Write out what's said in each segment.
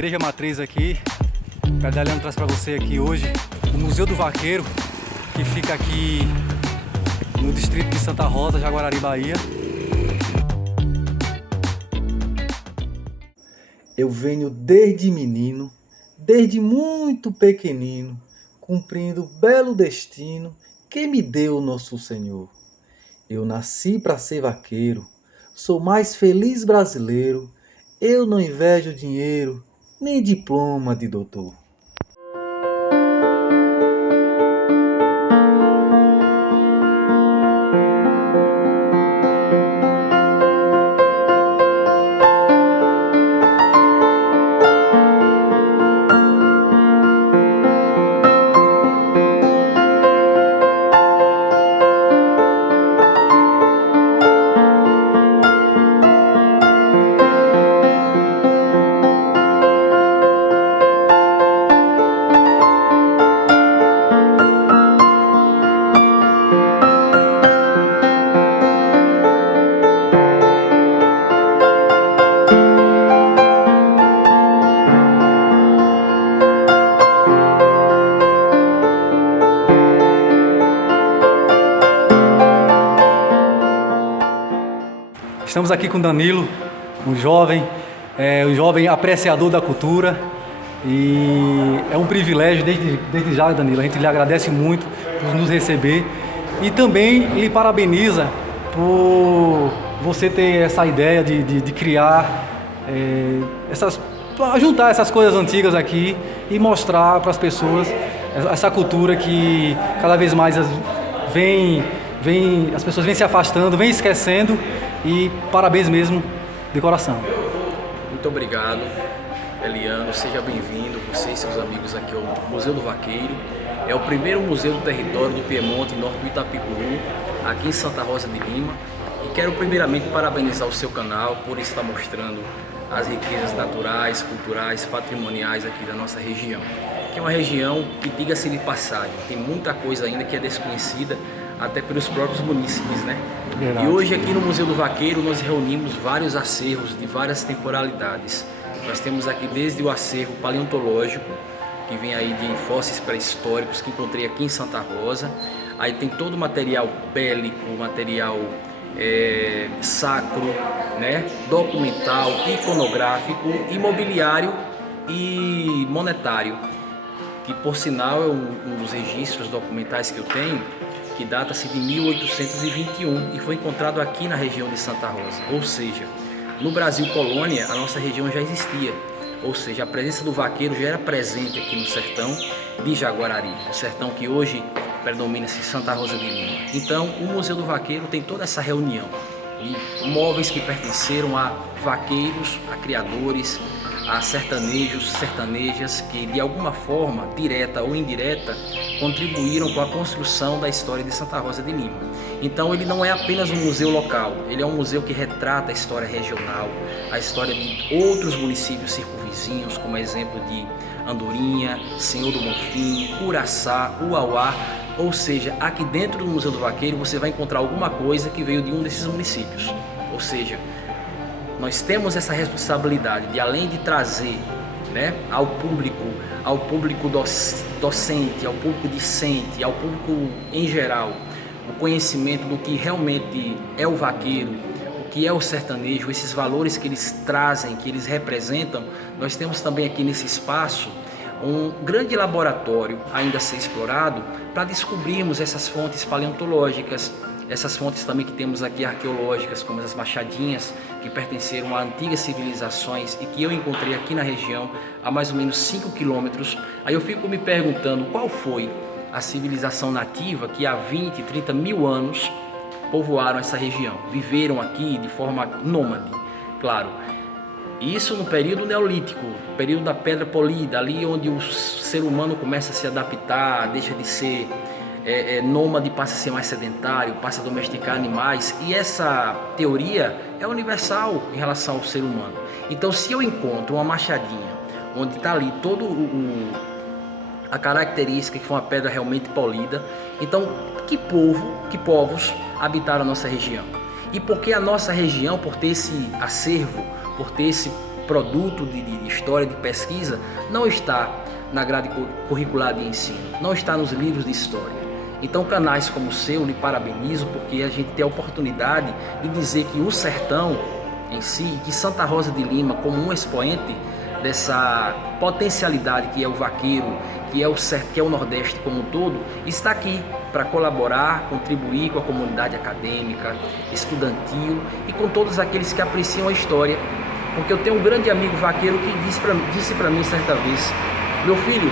Igreja Matriz aqui, Pedaleando traz para você aqui hoje o Museu do Vaqueiro, que fica aqui no distrito de Santa Rosa, Jaguarari, Bahia. Eu venho desde menino, desde muito pequenino, cumprindo o belo destino que me deu o nosso Senhor. Eu nasci para ser vaqueiro, sou mais feliz brasileiro, eu não invejo dinheiro, nem diploma de doutor. Estamos aqui com Danilo, um jovem apreciador da cultura, e é um privilégio, desde já, Danilo, a gente lhe agradece muito por nos receber e também lhe parabeniza por você ter essa ideia de criar, juntar essas coisas antigas aqui e mostrar para as pessoas essa cultura que cada vez mais as pessoas vêm se afastando, vêm esquecendo. E parabéns mesmo, de coração. Muito obrigado, Eliano. Seja bem-vindo, você e seus amigos aqui ao Museu do Vaqueiro. É o primeiro museu do território do Piemonte, norte do Itapicuru, aqui em Santa Rosa de Lima. E quero primeiramente parabenizar o seu canal por estar mostrando as riquezas naturais, culturais, patrimoniais aqui da nossa região. Que é uma região que, diga-se de passagem, tem muita coisa ainda que é desconhecida, até pelos próprios munícipes, né? Verdade. E hoje aqui no Museu do Vaqueiro nós reunimos vários acervos de várias temporalidades. Nós temos aqui desde o acervo paleontológico, que vem aí de fósseis pré-históricos que encontrei aqui em Santa Rosa. Aí tem todo o material bélico, material sacro, né? Documental, iconográfico, imobiliário e monetário, que por sinal é um dos registros documentais que eu tenho, que data-se de 1821 e foi encontrado aqui na região de Santa Rosa. Ou seja, no Brasil colônia, a nossa região já existia. Ou seja, a presença do vaqueiro já era presente aqui no sertão de Jaguarari, o sertão que hoje predomina-se Santa Rosa de Lima. Então, o Museu do Vaqueiro tem toda essa reunião de móveis que pertenceram a vaqueiros, a criadores, a sertanejos, sertanejas que de alguma forma, direta ou indireta, contribuíram com a construção da história de Santa Rosa de Lima. Então ele não é apenas um museu local, ele é um museu que retrata a história regional, a história de outros municípios circunvizinhos, como exemplo de Andorinha, Senhor do Bonfim, Curaçá, Uauá. Ou seja, aqui dentro do Museu do Vaqueiro você vai encontrar alguma coisa que veio de um desses municípios. Ou seja, nós temos essa responsabilidade de, além de trazer, né, ao público docente, ao público discente, ao público em geral, o conhecimento do que realmente é o vaqueiro, o que é o sertanejo, esses valores que eles trazem, que eles representam. Nós temos também aqui nesse espaço um grande laboratório ainda a ser explorado para descobrirmos essas fontes paleontológicas, essas fontes também que temos aqui arqueológicas, como as machadinhas, que pertenceram a antigas civilizações e que eu encontrei aqui na região a mais ou menos 5 quilômetros. Aí eu fico me perguntando qual foi a civilização nativa que há 20, 30 mil anos povoaram essa região, viveram aqui de forma nômade, claro. Isso no período neolítico, período da pedra polida, ali onde o ser humano começa a se adaptar, deixa de ser nômade, passa a ser mais sedentário, passa a domesticar animais, e essa teoria é universal em relação ao ser humano. Então, se eu encontro uma machadinha onde está ali todo a característica que foi uma pedra realmente polida, então que povos habitaram a nossa região? E por que a nossa região, por ter esse acervo, por ter esse produto de história, de pesquisa, não está na grade curricular de ensino, não está nos livros de história. Então, canais como o seu, lhe parabenizo, porque a gente tem a oportunidade de dizer que o sertão em si, que Santa Rosa de Lima, como um expoente dessa potencialidade que é o vaqueiro, que é o Nordeste como um todo, está aqui para colaborar, contribuir com a comunidade acadêmica, estudantil e com todos aqueles que apreciam a história. Porque eu tenho um grande amigo vaqueiro que disse para mim certa vez: meu filho,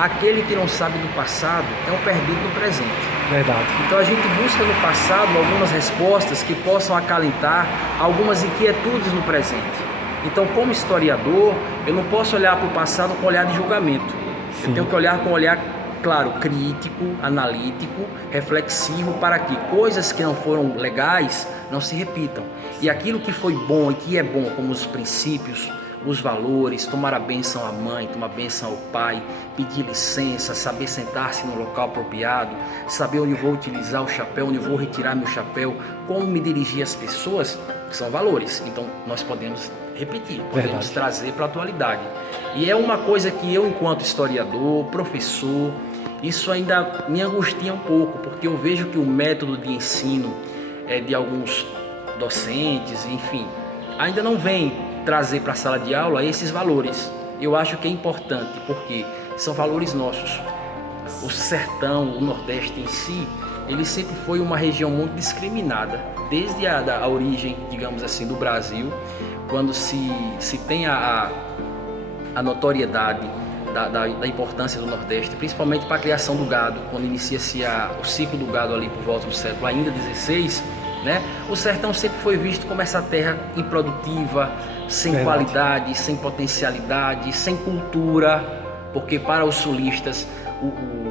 aquele que não sabe do passado é um perdido no presente. Verdade. Então a gente busca no passado algumas respostas que possam acalentar algumas inquietudes no presente. Então, como historiador, eu não posso olhar para o passado com olhar de julgamento. Sim. Eu tenho que olhar com um olhar, claro, crítico, analítico, reflexivo, para que coisas que não foram legais não se repitam. E aquilo que foi bom e que é bom, como os princípios, os valores, tomar a bênção à mãe, tomar a bênção ao pai, pedir licença, saber sentar-se no local apropriado, saber onde vou utilizar o chapéu, onde vou retirar meu chapéu, como me dirigir às pessoas, são valores. Então nós podemos repetir, podemos trazer para a atualidade. E é uma coisa que eu, enquanto historiador, professor, isso ainda me angustia um pouco, porque eu vejo que o método de ensino de alguns docentes, enfim, ainda não vem trazer para a sala de aula esses valores. Eu acho que é importante, porque são valores nossos. O sertão, o Nordeste em si, ele sempre foi uma região muito discriminada, desde a origem, digamos assim, do Brasil, quando se tem a notoriedade da importância do Nordeste, principalmente para a criação do gado, quando inicia-se o ciclo do gado ali por volta do século ainda 16, né? O sertão sempre foi visto como essa terra improdutiva, sem qualidade, sem potencialidade, sem cultura, porque para os sulistas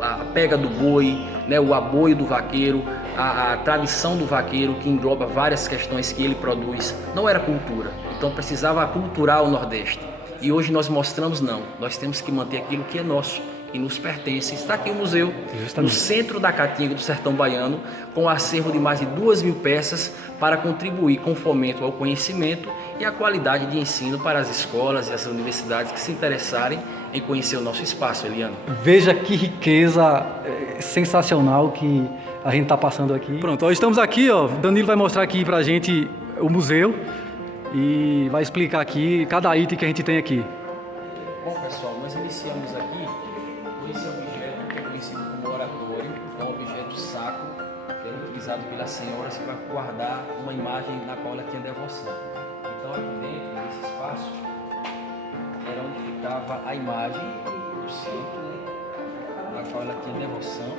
a pega do boi, né, o aboio do vaqueiro, a tradição do vaqueiro, que engloba várias questões que ele produz, não era cultura. Então precisava aculturar o Nordeste. E hoje nós mostramos não, nós temos que manter aquilo que é nosso e nos pertence. Está aqui o museu, no centro da Caatinga do Sertão Baiano, com um acervo de mais de 2.000 peças para contribuir com o fomento ao conhecimento e a qualidade de ensino para as escolas e as universidades que se interessarem em conhecer o nosso espaço, Eliano. Veja que riqueza sensacional que a gente está passando aqui. Pronto, estamos aqui, Danilo vai mostrar aqui para a gente o museu e vai explicar aqui cada item que a gente tem aqui. Bom, pessoal, nós iniciamos aqui com esse objeto que é conhecido como oratório, é um objeto sacro que era utilizado pelas senhoras para guardar uma imagem na qual ela tinha devoção. Então, aqui dentro, nesse espaço, era onde ficava a imagem, o centro, na qual ela tinha devoção.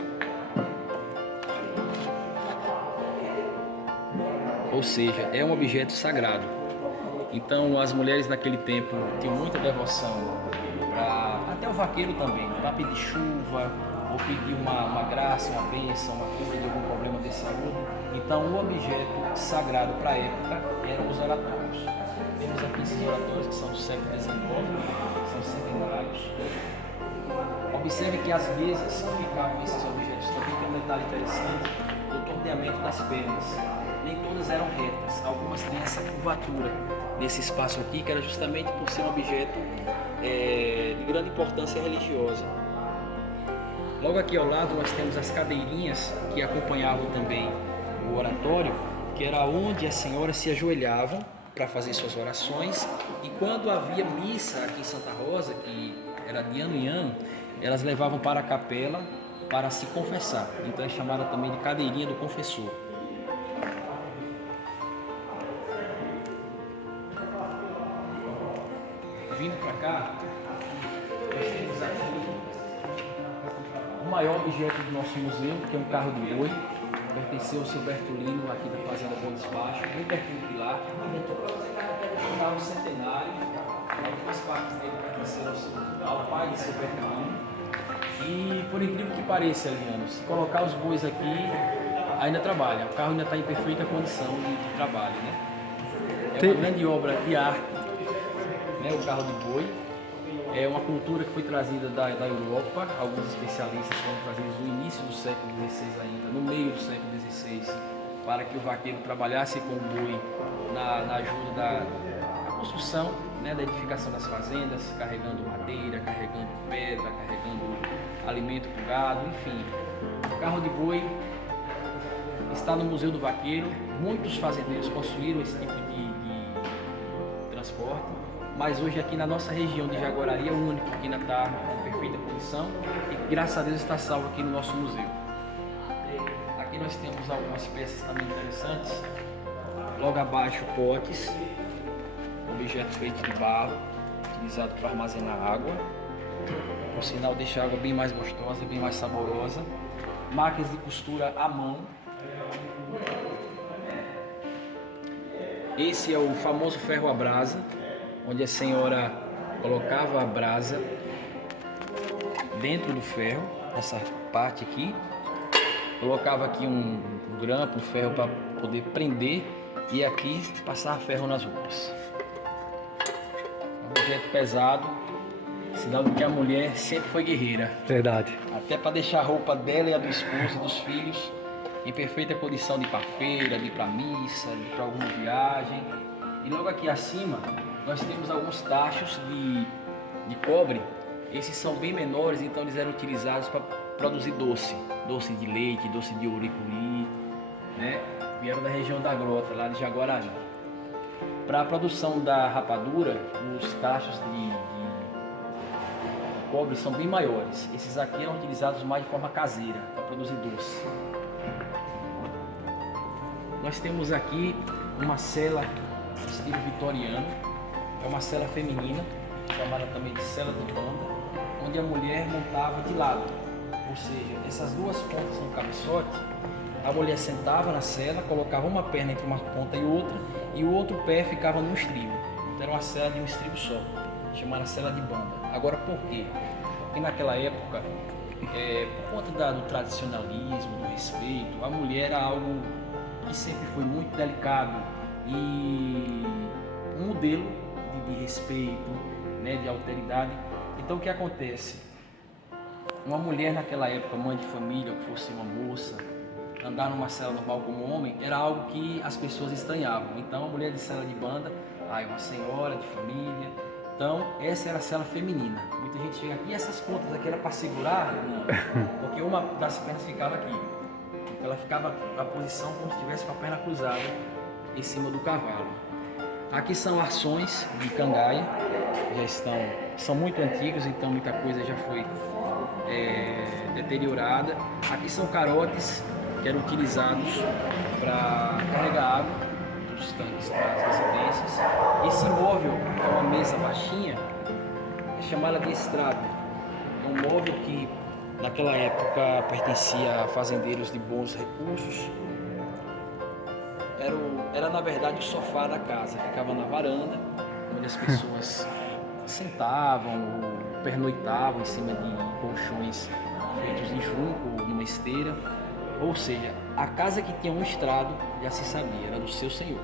Ou seja, é um objeto sagrado. Então, as mulheres naquele tempo tinham muita devoção, até o vaqueiro também, para pedir chuva, ou pedir uma graça, uma bênção, uma cura de algum problema de saúde. Então, o objeto sagrado para a época eram os oratórios. Temos aqui esses oratórios que são do século XIX, são centenários. Observe que as mesas que ficavam esses objetos também tem um detalhe interessante, o torneamento das pernas. Nem todas eram retas, algumas têm essa curvatura nesse espaço aqui, que era justamente por ser um objeto de grande importância religiosa. Logo aqui ao lado nós temos as cadeirinhas que acompanhavam também o oratório, que era onde as senhoras se ajoelhavam para fazer suas orações, e quando havia missa aqui em Santa Rosa, que era de ano em ano, elas levavam para a capela para se confessar. Então é chamada também de cadeirinha do confessor. Vindo para cá, nós temos aqui o maior objeto do nosso museu, que é um carro de boi, pertenceu ao seu Bertolino, aqui da Fazenda Bom Despacho, no Bertolino Pilar, um carro centenário, algumas partes dele pertenceram ao pai de seu Bertolino. E por incrível que pareça, Eliano, se colocar os bois aqui, ainda trabalha, o carro ainda está em perfeita condição de trabalho, né? É uma grande obra de arte, né, o carro de boi. É uma cultura que foi trazida da Europa, alguns especialistas foram trazidos no início do século XVI ainda, no meio do século XVI, para que o vaqueiro trabalhasse com o boi na ajuda da construção, né, da edificação das fazendas, carregando madeira, carregando pedra, carregando alimento para o gado, enfim. O carro de boi está no Museu do Vaqueiro. Muitos fazendeiros possuíram esse tipo de transporte, mas hoje aqui na nossa região de Jaguarari é o único que ainda está em perfeita condição e graças a Deus está salvo aqui no nosso museu. Aqui nós temos algumas peças também interessantes. Logo abaixo, potes, objeto feito de barro, utilizado para armazenar água. Por sinal, deixa a água bem mais gostosa, bem mais saborosa. Máquinas de costura à mão. Esse é o famoso ferro à brasa, onde a senhora colocava a brasa dentro do ferro, essa parte aqui. Colocava aqui um grampo, um ferro para poder prender e aqui passar ferro nas roupas. Um objeto pesado, sinal de que a mulher sempre foi guerreira. Verdade. Até para deixar a roupa dela e a do esposo e dos filhos em perfeita condição de ir para feira, de ir para missa, de ir para alguma viagem. E logo aqui acima nós temos alguns tachos de cobre. Esses são bem menores, então eles eram utilizados para produzir doce de leite, doce de ouricuri, né? Vieram da região da Grota, lá de Jaguarari. Para a produção da rapadura, os tachos de cobre são bem maiores. Esses aqui eram utilizados mais de forma caseira, para produzir doce. Nós temos aqui uma cela estilo vitoriano, é uma cela feminina, chamada também de cela de banda, onde a mulher montava de lado, ou seja, essas duas pontas no cabeçote, a mulher sentava na cela, colocava uma perna entre uma ponta e outra, e o outro pé ficava no estribo. Então era uma cela de um estribo só, chamada cela de banda. Agora por quê? Porque naquela época, por conta do tradicionalismo, do respeito, a mulher era algo que sempre foi muito delicado e um modelo de respeito, né, de alteridade. Então o que acontece? Uma mulher naquela época, mãe de família, ou que fosse uma moça, andar numa cela normal como homem, era algo que as pessoas estranhavam. Então a mulher de cela de banda, é uma senhora de família. Então essa era a cela feminina. Muita gente chega aqui, e essas pontas aqui era para segurar? Não, porque uma das pernas ficava aqui. Ela ficava na posição como se estivesse com a perna cruzada em cima do cavalo. Aqui são arções de cangaia, são muito antigos, então muita coisa já foi deteriorada. Aqui são carotes que eram utilizados para carregar água dos tanques das residências. Esse móvel, que é uma mesa baixinha, é chamada de estrado. É um móvel que naquela época pertencia a fazendeiros de bons recursos. Era na verdade o sofá da casa, ficava na varanda, onde as pessoas sentavam ou pernoitavam em cima de colchões feitos de junco ou numa esteira. Ou seja, a casa que tinha um estrado já se sabia, era do seu senhor,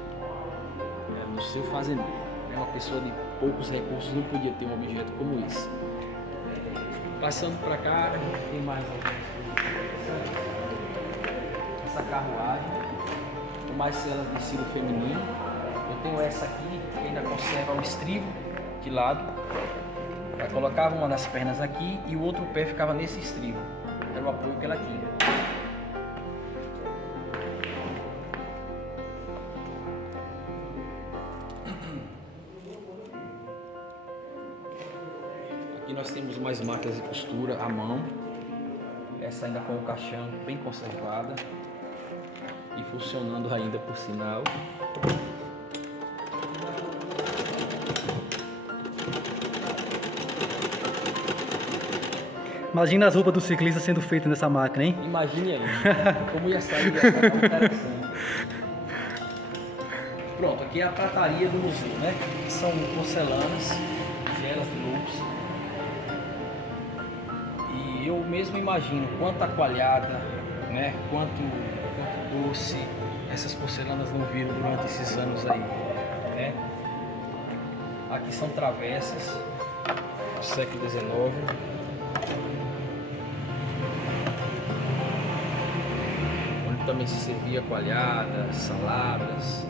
era do seu fazendeiro. Uma pessoa de poucos recursos não podia ter um objeto como esse. Passando para cá, a gente tem mais essa carruagem, com mais celas de estilo feminino. Eu tenho essa aqui, que ainda conserva o estribo de lado. Eu colocava uma das pernas aqui e o outro pé ficava nesse estribo. Era o apoio que ela tinha. Aqui nós temos mais máquinas de costura à mão, essa ainda com o caixão bem conservada e funcionando ainda por sinal. Imagina as roupas do ciclista sendo feitas nessa máquina, hein? Imagine aí, como ia sair dessa interessante. Pronto, aqui é a prataria do museu, né? São porcelanas, gelas de louça. E eu mesmo imagino quanta coalhada, né? Quanto doce essas porcelanas não viram durante esses anos aí, né? Aqui são travessas do século XIX. Onde também se servia coalhadas, saladas.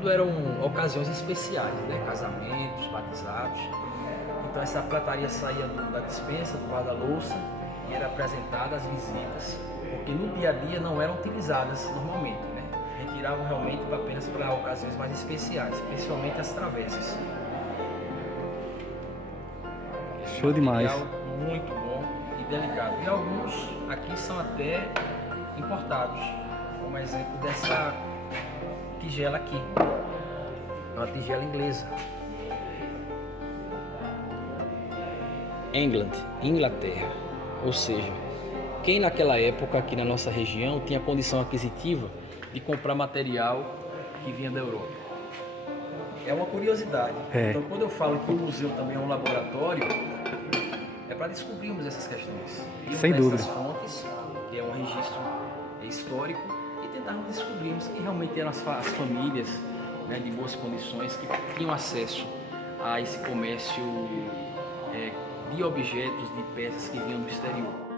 tudo eram ocasiões especiais, né? Casamentos, batizados. Então essa prataria saía da despensa, do guarda-louça e era apresentada às visitas, porque no dia a dia não eram utilizadas normalmente, né? Retiravam realmente apenas para ocasiões mais especiais, principalmente as travessas. Show demais. Material muito bom e delicado. E alguns aqui são até importados, como exemplo dessa tigela aqui, é uma tigela inglesa. England, Inglaterra, ou seja, quem naquela época aqui na nossa região tinha condição aquisitiva de comprar material que vinha da Europa. É uma curiosidade. Então quando eu falo que o museu também é um laboratório, é para descobrirmos essas questões. Sem dúvida. Essas fontes, que é um registro histórico, e tentarmos descobrirmos que realmente eram as famílias, né, de boas condições que tinham acesso a esse comércio de objetos, de peças que vinham do exterior.